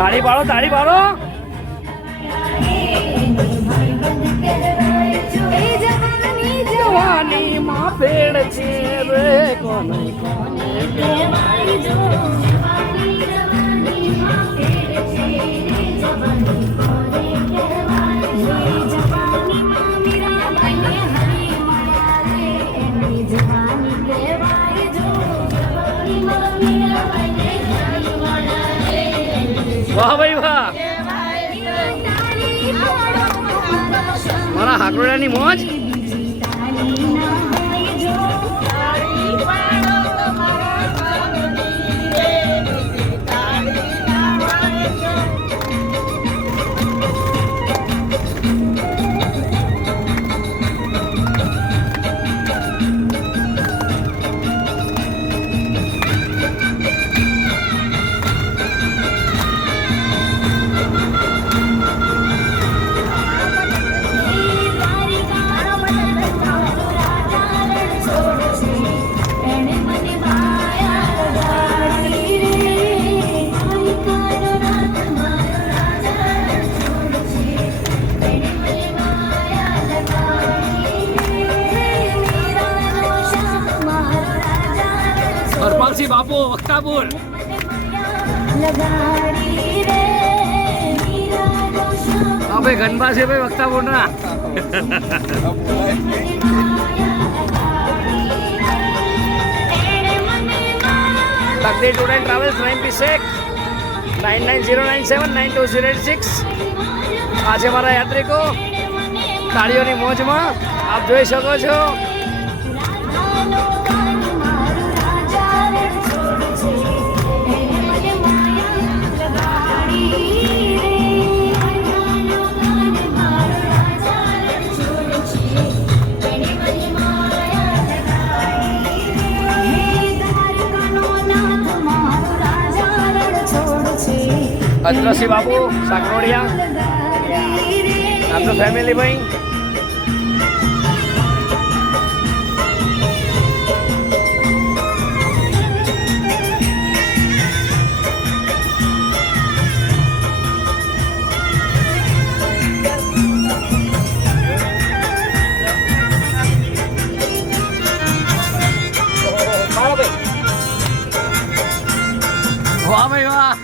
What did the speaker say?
તાળી પાડો તાળી પાડો. જવાની માં પેડ છે રે કોને કોને કહેવાય જો. વાહ ભાઈ વાહ. મારા હાકરોડાની મોજ. હરપાલસિંહ બાપુ વક્તાપુર. હા ભાઈ ગનબા છે ભાઈ વક્તાપુર ના. તકદીર ટૂર એન્ડ ટ્રાવેલ્સ 96 9909792086. આજે મારા યાત્રિકો તાળીઓની મોજમાં આપ જોઈ શકો છો. અદ્રસિંહ બાપુ સાકરોડિયા આપનું ફેમિલી ભાઈ. વાહ ભાઈ વાહ.